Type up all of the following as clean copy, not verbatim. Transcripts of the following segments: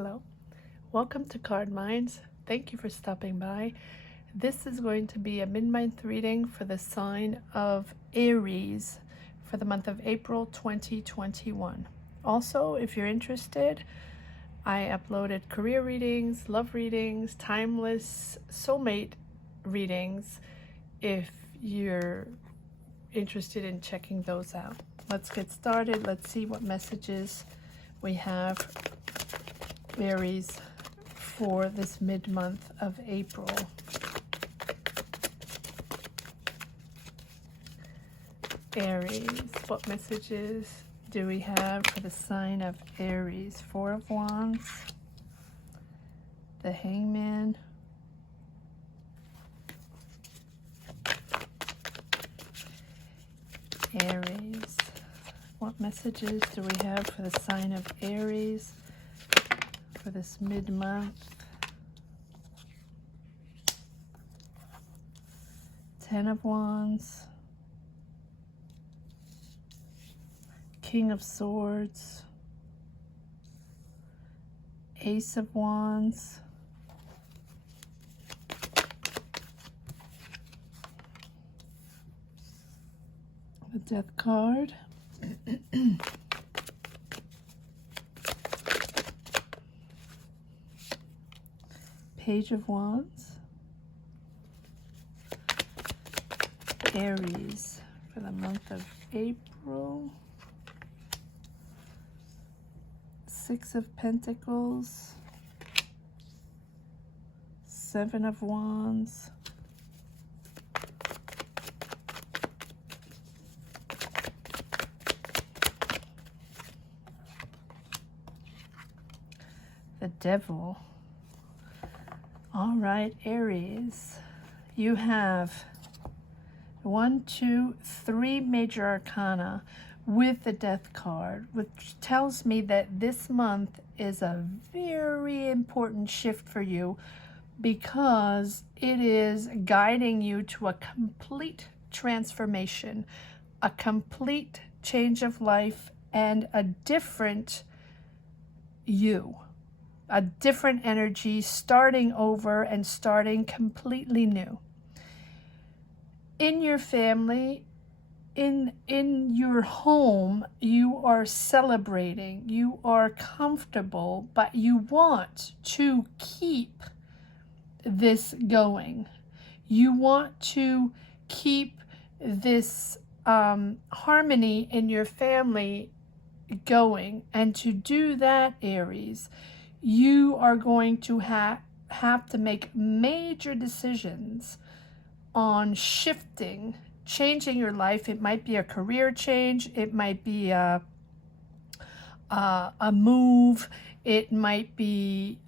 Hello, welcome to Card Minds. Thank you for stopping by. This is going to be a mid-month reading for the sign of Aries for the month of April 2021. Also, if you're interested, I uploaded career readings, love readings, timeless soulmate readings if you're interested in checking those out. Let's get started. Let's see what messages we have, Aries, for this mid-month of April. Aries, what messages do we have for the sign of Aries? Four of Wands, the Hangman, Aries. What messages do we have for the sign of Aries for this mid-month? Ten of Wands, King of Swords, Ace of Wands, the Death card, Page of Wands, Aries for the month of April, Six of Pentacles, Seven of Wands, the Devil. All right, Aries, you have 1, 2, 3 major arcana with the Death card, which tells me that this month is a very important shift for you because it is guiding you to a complete transformation, a complete change of life, and a different you, a different energy, starting over and starting completely new. In your family, in your home, you are celebrating, you are comfortable, but you want to keep this going. You want to keep this harmony in your family going. And to do that, Aries, you are going to have to make major decisions on shifting, changing your life. It might be a career change, it might be a move, it might be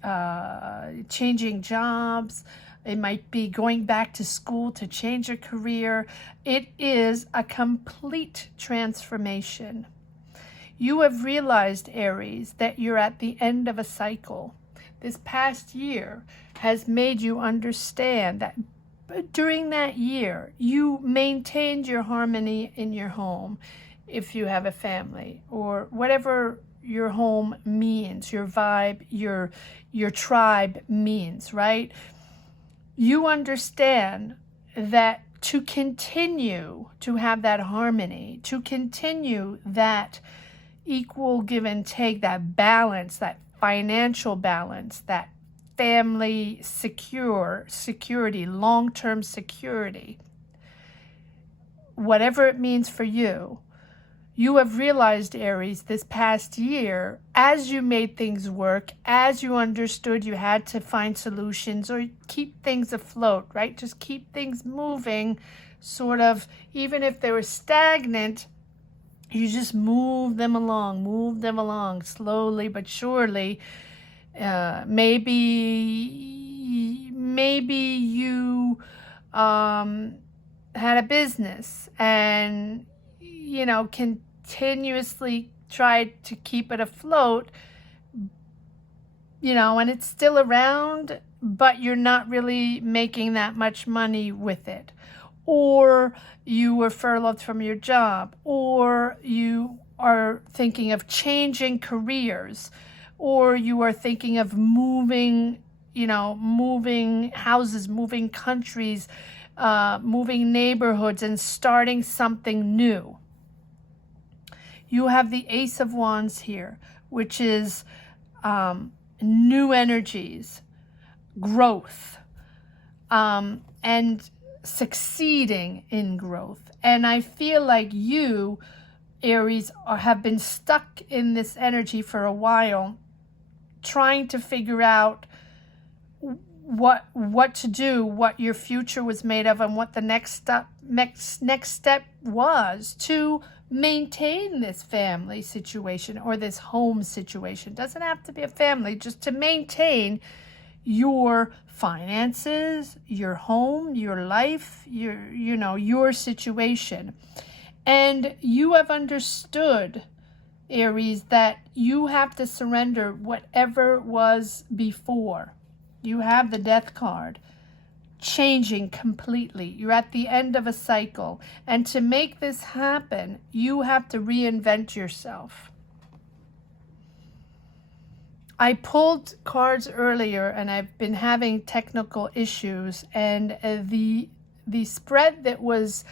changing jobs, it might be going back to school to change a career. It is a complete transformation. You have realized, Aries, that you're at the end of a cycle. This past year has made you understand that during that year, you maintained your harmony in your home, if you have a family, or whatever your home means, your vibe, your tribe means, right? You understand that to continue to have that harmony, to continue that equal give and take, that balance, that financial balance, that family security, long-term security, whatever it means for you, you have realized, Aries, this past year, as you made things work, as you understood you had to find solutions or keep things afloat, right? Just keep things moving, sort of, even if they were stagnant, you just move them along slowly but surely. Maybe you had a business and continuously tried to keep it afloat, and it's still around, but you're not really making that much money with it. Or you were furloughed from your job, or you are thinking of changing careers, or you are thinking of moving, moving houses, moving countries, moving neighborhoods, and starting something new. You have the Ace of Wands here, which is new energies, growth, and succeeding in growth. And I feel like you, Aries, have been stuck in this energy for a while, trying to figure out what to do, what your future was made of, and what the next step was to maintain this family situation or this home situation. Doesn't have to be a family, just to maintain your finances, your home, your life, your situation. And you have understood, Aries, that you have to surrender whatever was before. You have the Death card, changing completely. You're at the end of a cycle. And to make this happen, you have to reinvent yourself. I pulled cards earlier, and I've been having technical issues. And the spread that was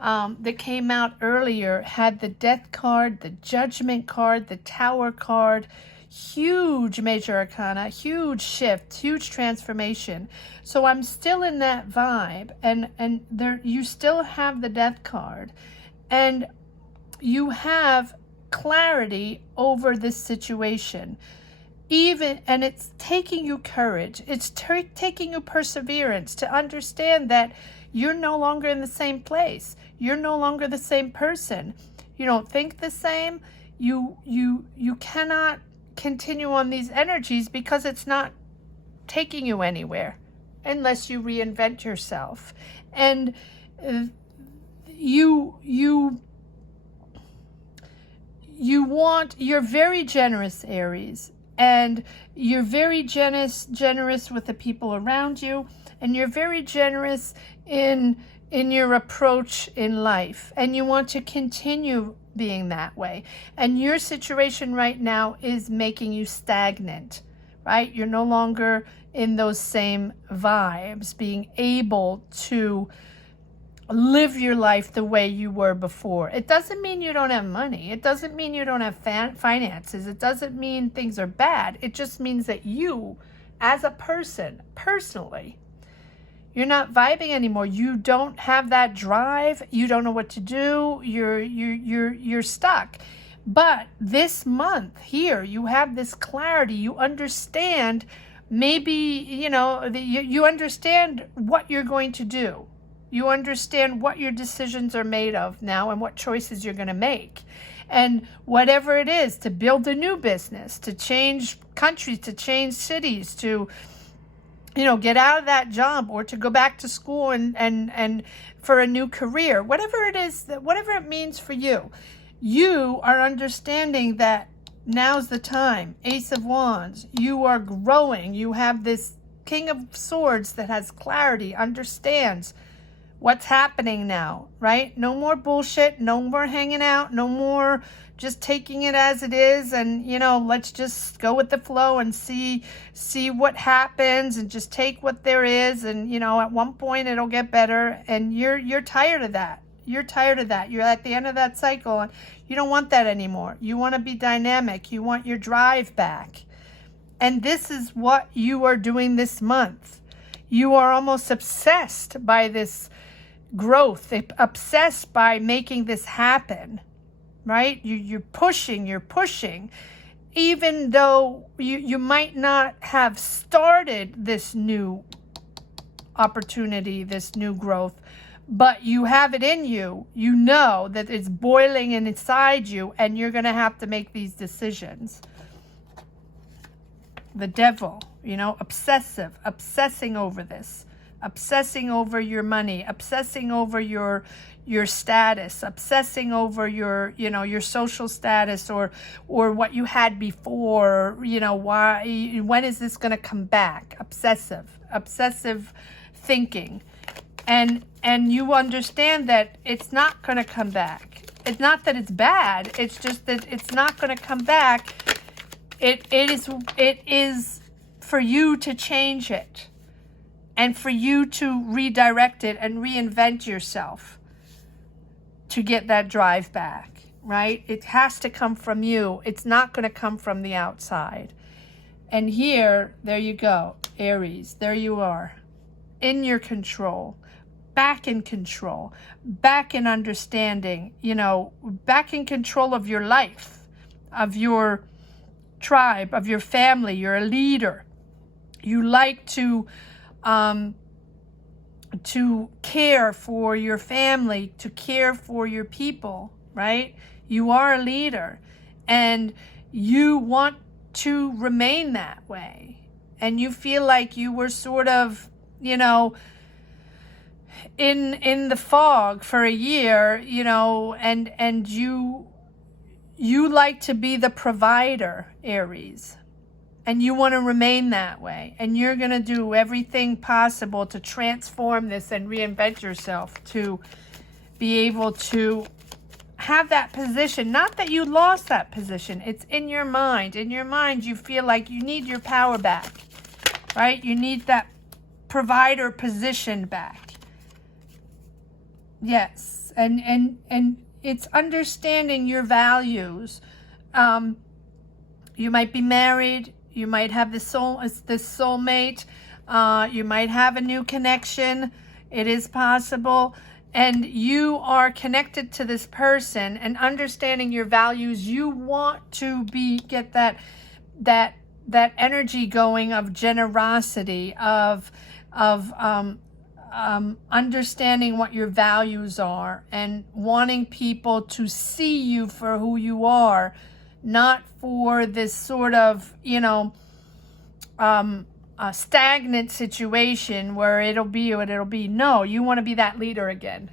that came out earlier had the Death card, the Judgment card, the Tower card. Huge major arcana, huge shift, huge transformation. So I'm still in that vibe, and there you still have the Death card, and you have clarity over this situation. And it's taking you courage. It's taking you perseverance to understand that you're no longer in the same place. You're no longer the same person. You don't think the same. You cannot continue on these energies because it's not taking you anywhere unless you reinvent yourself. And you're very generous, Aries, and you're very generous with the people around you, and you're very generous in your approach in life, and you want to continue being that way. And your situation right now is making you stagnant, right? You're no longer in those same vibes, being able to live your life the way you were before. It doesn't mean you don't have money. It doesn't mean you don't have finances. It doesn't mean things are bad. It just means that you, as a person, personally, you're not vibing anymore. You don't have that drive. You don't know what to do. You're stuck. But this month here, you have this clarity. You understand, maybe, you understand what you're going to do. You understand what your decisions are made of now and what choices you're going to make. And whatever it is, to build a new business, to change countries, to change cities, to get out of that job, or to go back to school and for a new career, whatever it is, whatever it means for you, you are understanding that now's the time. Ace of Wands, you are growing. You have this King of Swords that has clarity, understands what's happening now, right? No more bullshit, no more hanging out, no more just taking it as it is, and let's just go with the flow and see what happens, and just take what there is, and at one point it'll get better. And you're tired of that. You're tired of that. You're at the end of that cycle, and you don't want that anymore. You want to be dynamic. You want your drive back. And this is what you are doing this month. You are almost obsessed by this growth, obsessed by making this happen. Right? You're pushing, even though you might not have started this new opportunity, this new growth, but you have it in you. You know that it's boiling inside you, and you're going to have to make these decisions. The Devil, obsessing over this, obsessing over your money, obsessing over your status, obsessing over your social status, or what you had before, when is this going to come back? Obsessive thinking. And you understand that it's not going to come back. It's not that it's bad. It's just that it's not going to come back It is for you to change it and for you to redirect it and reinvent yourself to get that drive back, right? It has to come from you. It's not going to come from the outside. And here, there you go, Aries, there you are, in your control, back in control, back in understanding, you know, back in control of your life, of your tribe, of your family. You're a leader. You like to care for your family, to care for your people, right? You are a leader and you want to remain that way. And you feel like you were sort of, you know, in the fog for a year, you know, and you like to be the provider, Aries. And you want to remain that way. And you're going to do everything possible to transform this and reinvent yourself to be able to have that position. Not that you lost that position. It's in your mind. In your mind, you feel like you need your power back, right? You need that provider position back. Yes. And it's understanding your values. You might be married. You might have this soulmate. You might have a new connection. It is possible. And you are connected to this person and understanding your values. You want to get that energy going of generosity, of understanding what your values are and wanting people to see you for who you are, not for this sort of, you know, a stagnant situation where it'll be what it'll be. No, you want to be that leader again.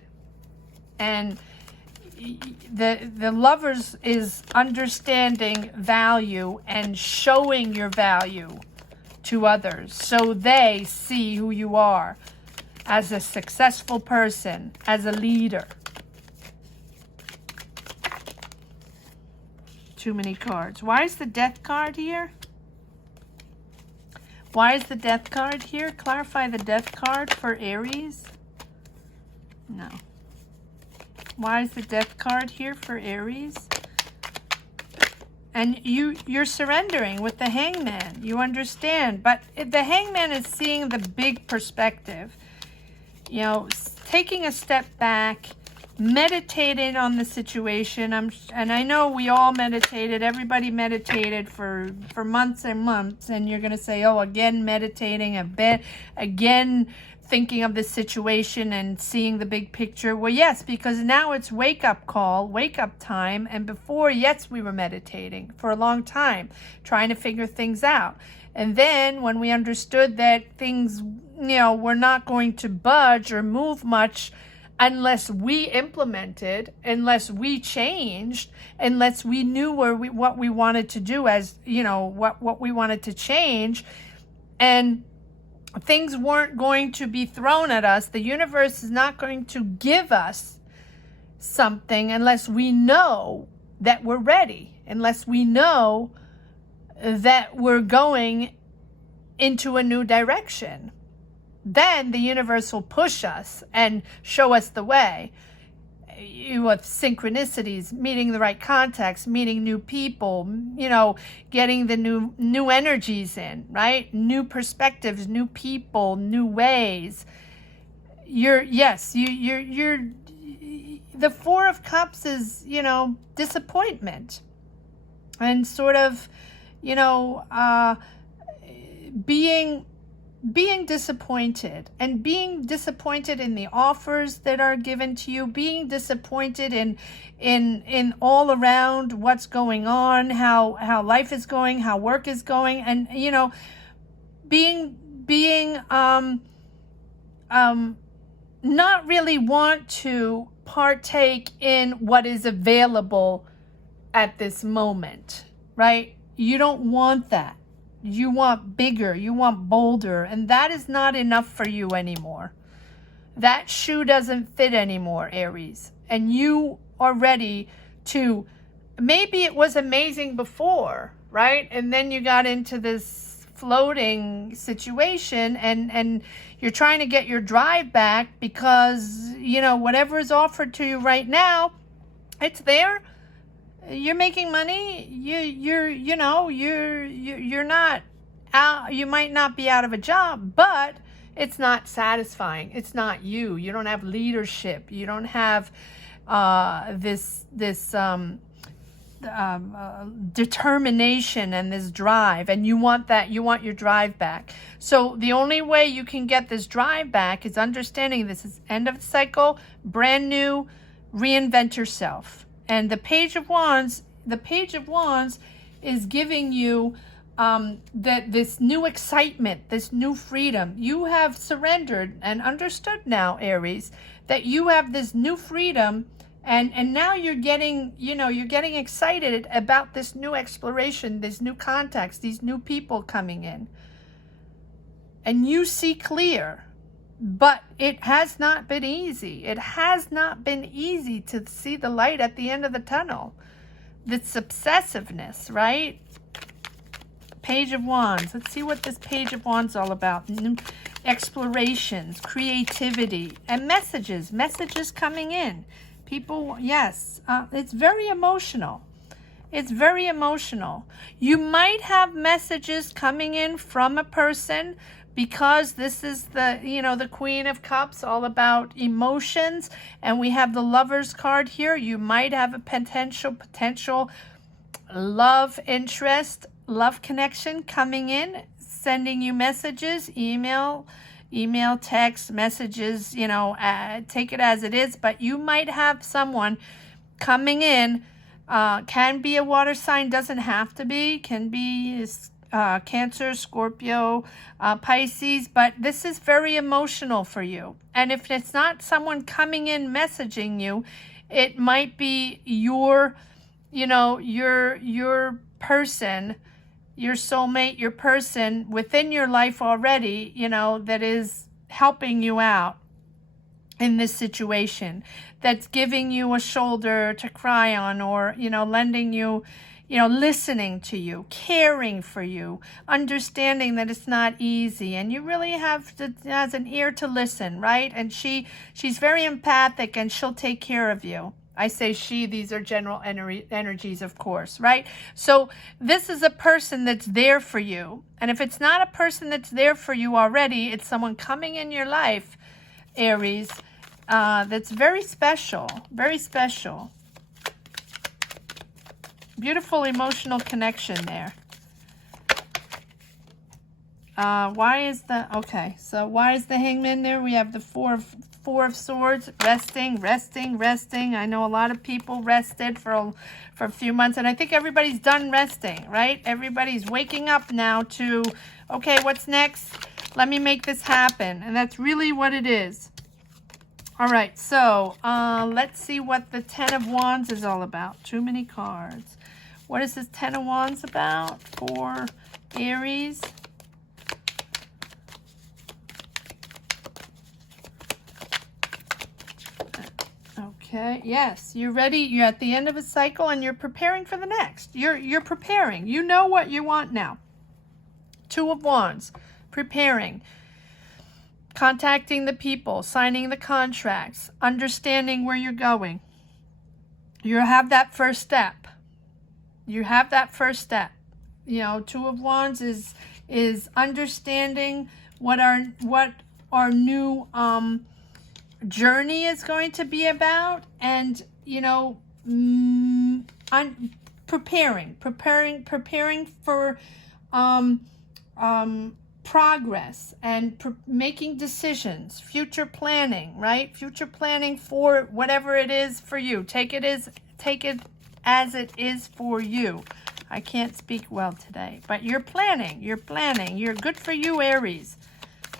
And the lovers is understanding value and showing your value to others so they see who you are as a successful person, as a leader. Too many cards. Why is the Death card here? Why is the Death card here? Clarify the Death card for Aries. No. Why is the Death card here for Aries? And you're surrendering with the Hangman. You understand. But the Hangman is seeing the big perspective. You know, taking a step back, meditating on the situation. And I know we all meditated. Everybody meditated for months and months. And you're going to say, oh, again meditating, again thinking of the situation and seeing the big picture. Well, yes, because now it's wake-up call, wake-up time. And before, yes, we were meditating for a long time, trying to figure things out. And then when we understood that things, you know, were not going to budge or move much unless we implemented, unless we changed, unless we knew what we wanted to do, as, you know, what we wanted to change, and things weren't going to be thrown at us. The universe is not going to give us something unless we know that we're ready, unless we know that we're going into a new direction. Then the universe will push us and show us the way. With synchronicities, meeting the right contacts, meeting new people, you know, getting the new energies in, right? New perspectives, new people, new ways. You're the Four of Cups is, you know, disappointment and sort of, you know, being disappointed, and being disappointed in the offers that are given to you, being disappointed in all around what's going on, how life is going, how work is going, and, you know, being not really want to partake in what is available at this moment, right? You don't want that. You want bigger, you want bolder, and that is not enough for you anymore. That shoe doesn't fit anymore, Aries. And you are ready to, maybe it was amazing before, right? And then you got into this floating situation, and you're trying to get your drive back because, you know, whatever is offered to you right now, it's there. You're making money. You're not out. You might not be out of a job, but it's not satisfying. It's not you. You don't have leadership. You don't have this determination and this drive, and you want that. You want your drive back. So the only way you can get this drive back is understanding this is end of the cycle, brand new, reinvent yourself. And the Page of Wands is giving you this new excitement, this new freedom. You have surrendered and understood now, Aries, that you have this new freedom, and now you're getting, you're getting excited about this new exploration, this new contacts, these new people coming in. And you see clear. But it has not been easy. It has not been easy to see the light at the end of the tunnel. This obsessiveness, right? Page of Wands. Let's see what this Page of Wands is all about. Explorations, creativity, and messages. Messages coming in. People, yes. It's very emotional. It's very emotional. You might have messages coming in from a person, because this is the, the Queen of Cups, all about emotions, and we have the Lovers card here. You might have a potential love interest, love connection coming in, sending you messages, email, text, messages, take it as it is, but you might have someone coming in, can be a water sign, doesn't have to be, can be Cancer, Scorpio, Pisces, but this is very emotional for you. And if it's not someone coming in messaging you, it might be your person, your soulmate, your person within your life already, that is helping you out in this situation, that's giving you a shoulder to cry on, or, lending you, listening to you, caring for you, understanding that it's not easy, and you really have to, as an ear to listen, right? And she's very empathic, and she'll take care of you. I say she, these are general energies, of course, right? So this is a person that's there for you. And if it's not a person that's there for you already, it's someone coming in your life, Aries, that's very special, very special. Beautiful emotional connection there. Why is the Hangman there? We have the Four of Swords, resting. I know a lot of people rested for a few months, and I think everybody's done resting, right? Everybody's waking up now to, okay, what's next? Let me make this happen. And that's really what it is. All right, so let's see what the Ten of Wands is all about. Too many cards. What is this Ten of Wands about for Aries? Okay, yes, you're ready. You're at the end of a cycle, and you're preparing for the next. You're preparing. You know what you want now. Two of Wands, preparing. Contacting the people, signing the contracts, understanding where you're going. You have that first step. You have that first step. Two of Wands is understanding what our new journey is going to be about, and preparing for progress, and making decisions, future planning, right? Future planning for whatever it is for you. Take it as it is for you. I can't speak well today, but you're planning. You're good for you, Aries.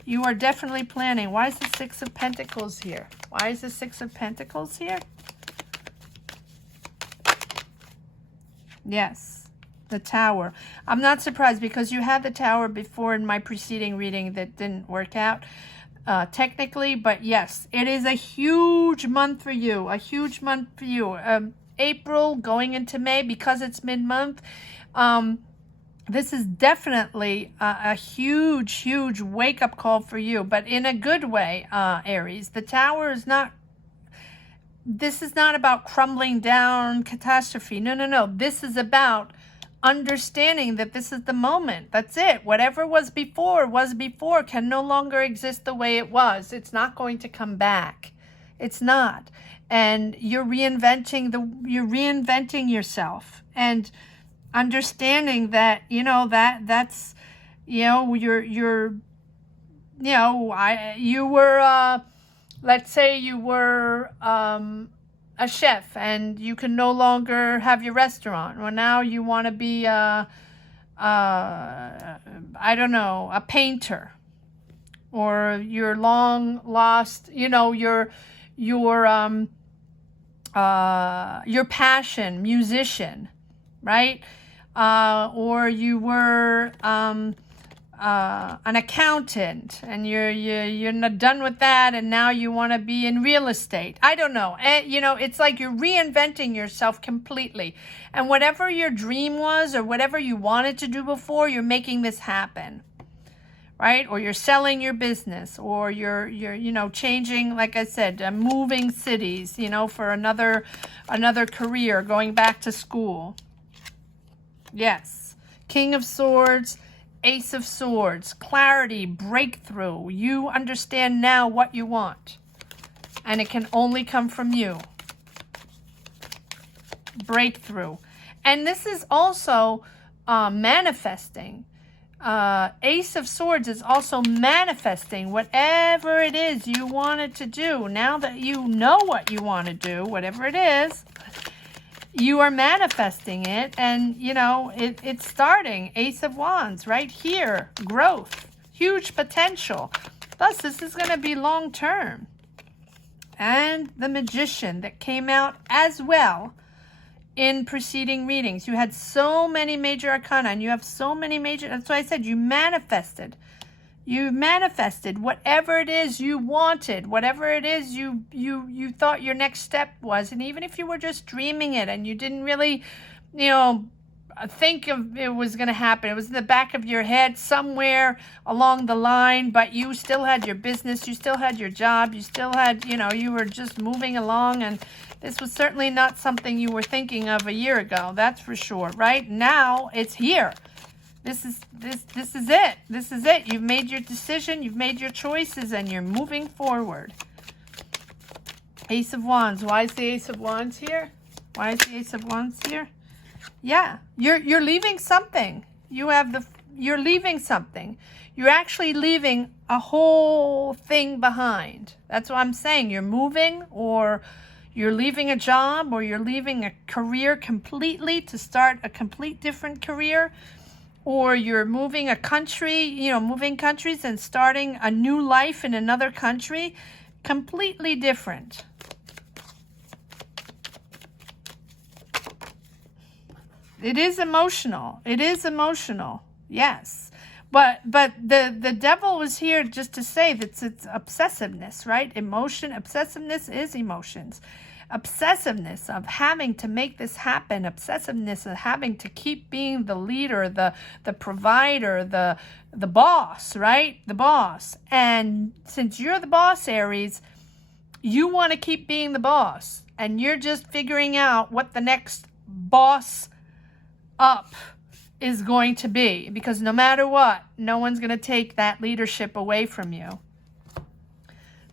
You are definitely planning. Why is the Six of Pentacles here? Why is the Six of Pentacles here? Yes, the Tower. I'm not surprised, because you had the Tower before in my preceding reading that didn't work out technically, but yes, it is a huge month for you. A huge month for you. April going into May, because it's mid-month. this is definitely a huge, huge wake-up call for you, but in a good way, Aries. The Tower is not, this is not about crumbling down, catastrophe. No, no, no. This is about understanding that this is the moment. That's it. Whatever was before, can no longer exist the way it was. It's not going to come back. It's not. And you're reinventing yourself. And understanding that, you know, that's, you know, you were, let's say you were a chef and you can no longer have your restaurant. Well, now you want to be, I don't know, a painter, or your long lost, you know, your passion, musician, right? Or you were an accountant and you're not done with that, and now you want to be in real estate. I don't know. You know, it's like you're reinventing yourself completely. And whatever your dream was or whatever you wanted to do before, you're making this happen. Right? Or you're selling your business, or you're you know, changing, like I said, moving cities, you know, for another career, going back to school. Yes. King of Swords, Ace of Swords, clarity, breakthrough. You understand now what you want, and it can only come from you. Breakthrough. And this is also manifesting. Ace of Swords is also manifesting whatever it is you wanted to do. Now that you know what you want to do, whatever it is, you are manifesting it, and you know it's starting. Ace of Wands right here, growth, huge potential. Thus, this is going to be long term. And the Magician that came out as well in preceding readings. You had so many major arcana, and you have so many major, that's why I said you manifested. You manifested whatever it is you wanted, whatever it is you thought your next step was. And even if you were just dreaming it and you didn't really, you know, think of it was going to happen. It was in the back of your head somewhere along the line, but you still had your business, you still had your job, you still had, you know, you were just moving along, and this was certainly not something you were thinking of a year ago, that's for sure. Right now, it's here. This is it. This is it. You've made your decision, you've made your choices, and you're moving forward. Ace of Wands. Why is the Ace of Wands here? Why is the Ace of Wands here? Yeah, you're leaving something. You're leaving something. You're actually leaving a whole thing behind. That's what I'm saying. You're moving, or you're leaving a job, or you're leaving a career completely to start a complete different career, or you're moving a country, you know, moving countries and starting a new life in another country, completely different. It is emotional. It is emotional. Yes. But the devil was here just to say that it's obsessiveness, right? Emotion, obsessiveness is emotions. Obsessiveness of having to make this happen. Obsessiveness of having to keep being the leader, the provider, the boss, right? The boss. And since you're the boss, Aries, you want to keep being the boss. And you're just figuring out what the next boss up is going to be, because no matter what, no one's going to take that leadership away from you.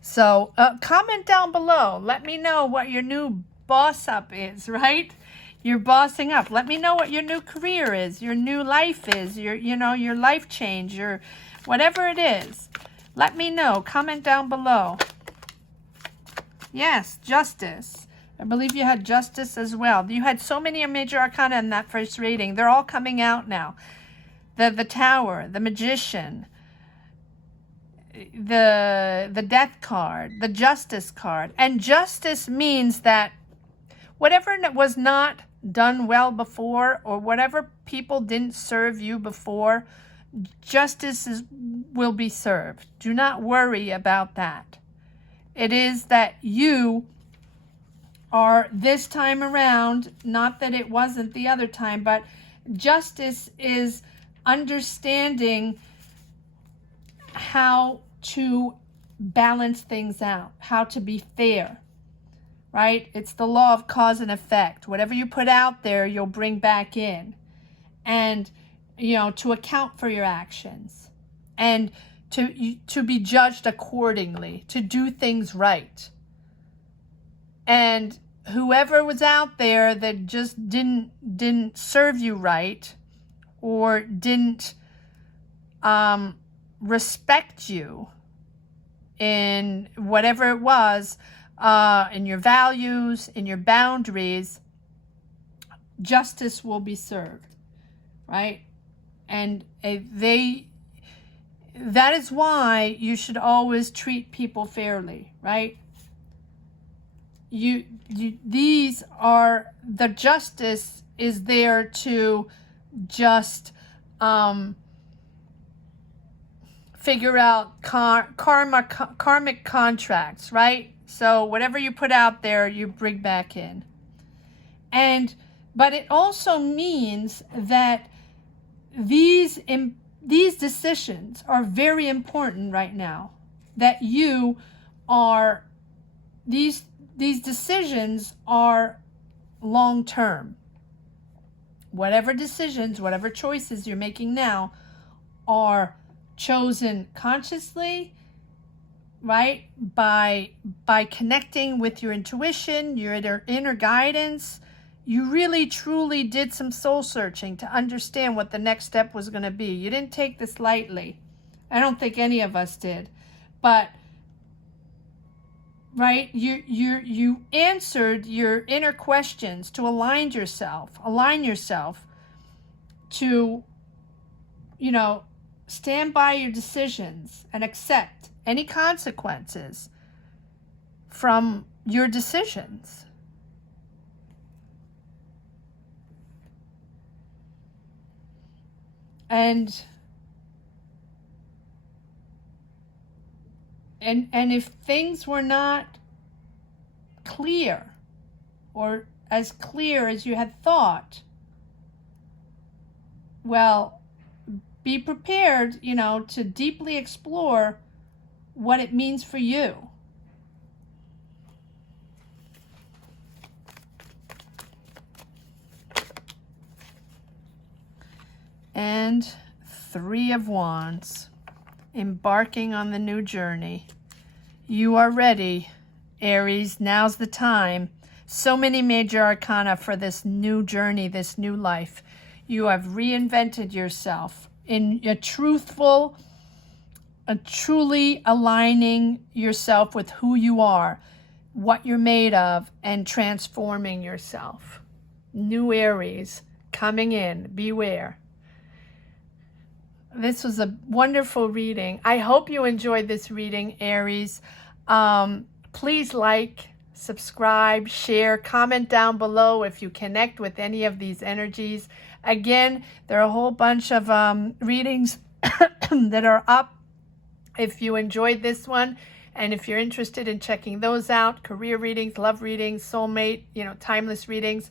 So comment down below. Let me know what your new boss up is, right? You're bossing up. Let me know what your new career is, your new life is, your life change, your whatever it is. Let me know. Comment down below. Yes, Justice. I believe you had Justice as well. You had so many major arcana in that first reading. They're all coming out now. The Tower, the Magician, the Death card, the Justice card. And Justice means that whatever was not done well before, or whatever people didn't serve you before, justice will be served. Do not worry about that. It is that you are this time around, not that it wasn't the other time, but justice is understanding how to balance things out, how to be fair, right? It's the law of cause and effect. Whatever you put out there, you'll bring back in. And, you know, to account for your actions and to be judged accordingly, to do things right. And whoever was out there that just didn't serve you right or didn't respect you in whatever it was, in your values, in your boundaries, justice will be served, right? And that is why you should always treat people fairly, right? These are, the justice is there to just figure out karmic contracts, right? So whatever you put out there, you bring back in. But it also means that these decisions are very important right now. That these decisions are long term. Whatever decisions, whatever choices you're making now are chosen consciously, right? By connecting with your intuition, your inner guidance. You really truly did some soul searching to understand what the next step was going to be. You didn't take this lightly. I don't think any of us did. But right, you answered your inner questions to align yourself to, you know, stand by your decisions and accept any consequences from your decisions. And if things were not clear or as clear as you had thought, well, be prepared, you know, to deeply explore what it means for you. And Three of Wands, embarking on the new journey. You are ready, Aries. Now's the time. So many major arcana for this new journey, this new life. You have reinvented yourself in a truly aligning yourself with who you are, what you're made of, and transforming yourself. New Aries coming in. Beware. This was a wonderful reading. I hope you enjoyed this reading, Aries. Please like, subscribe, share, comment down below if you connect with any of these energies. Again, there are a whole bunch of readings that are up if you enjoyed this one. And if you're interested in checking those out, career readings, love readings, soulmate, you know, timeless readings,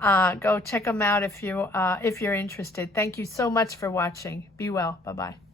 go check them out if you're interested. Thank you so much for watching. Be well. Bye-bye.